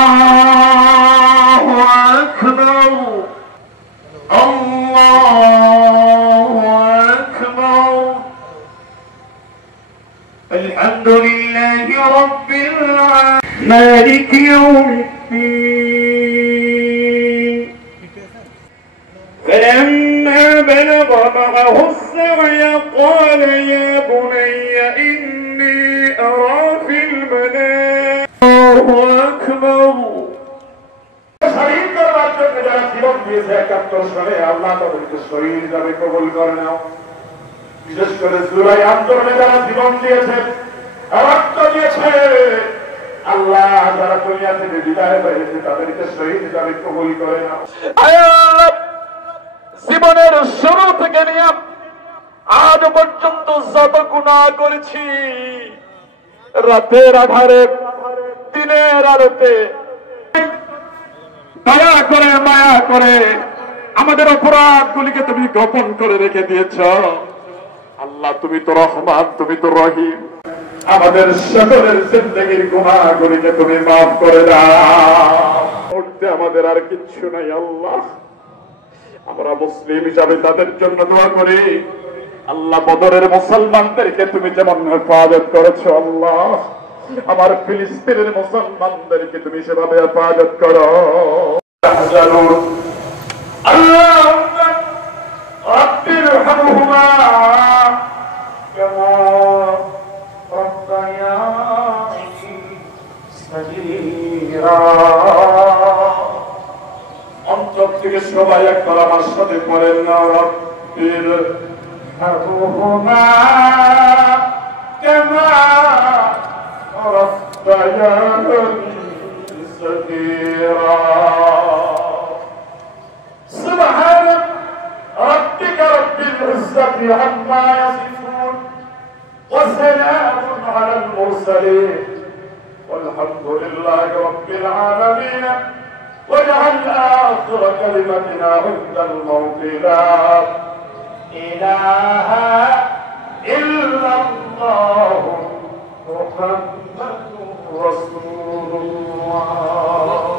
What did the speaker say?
আল্লাহু আকবার আল্লাহু আকবার আলহামদুলিল্লাহি রাব্বিল আলামিন মালিকি ইয়াউমিদ্দিন فلما بلغ معه السعي قال يا بني إني أرى في المنام الله أكبر শহীদ করার জন্য যারা জীবন দিয়েছে ৭১ সালে আল্লাহ তাদেরকে শহীদ হিসাবে কবুল করে নাও। বিশেষ করে জুলাই আন্দোলনে যারা জীবন দিয়েছে রক্ত দিয়েছে আল্লাহ যারা দুনিয়া থেকে বিদায় হয়েছে তাদেরকে শহীদ হিসাবে কবুল করে নাও। জীবনের শুরু থেকে নিয়ে আজ পর্যন্ত যত গুনাহ করেছি রাতের আধারে দিনের আলোতে দয়া করে মায়া করে আমাদের অপরাধগুলিকে তুমি গোপন করে রেখে দিয়েছ। আল্লাহ তুমি তো রহমান, তুমি তো রহিম, আমাদের সকলের জিন্দেগির গুনাহগুলিকে তুমি মাফ করে দাও। আমাদের আর কিচ্ছু নাই আল্লাহ, আমরা মুসলিম হিসাবে তাদের জন্য দোয়া করি। আল্লাহ বদরের মুসলমানদেরকে তুমি যেমন হেফাজত করেছো আল্লাহ আমার ফিলিস্তিনের মুসলমানদেরকে তুমি সেভাবে হেফাজত করো। আল্লাহুম্মা রাব্বিরহামহুমা কামা রাব্বায়ানি সগীরা। অন্তর থেকে সবাই একবার আমার সাথে পড়েন না রব্বিরহামহুমা কামা রাব্বায়ানি সগীরা। সুবহান রাব্বিকা রাব্বিল ইজ্জাতি আম্মা ইয়াসিফুন ওয়া সালামুন আলাল মুরসালিন ওয়ালহামদুলিল্লাহি রাব্বিল আলামিন। واجعل آخر كلمتنا عند الموت لا إله إلا الله محمد رسول الله।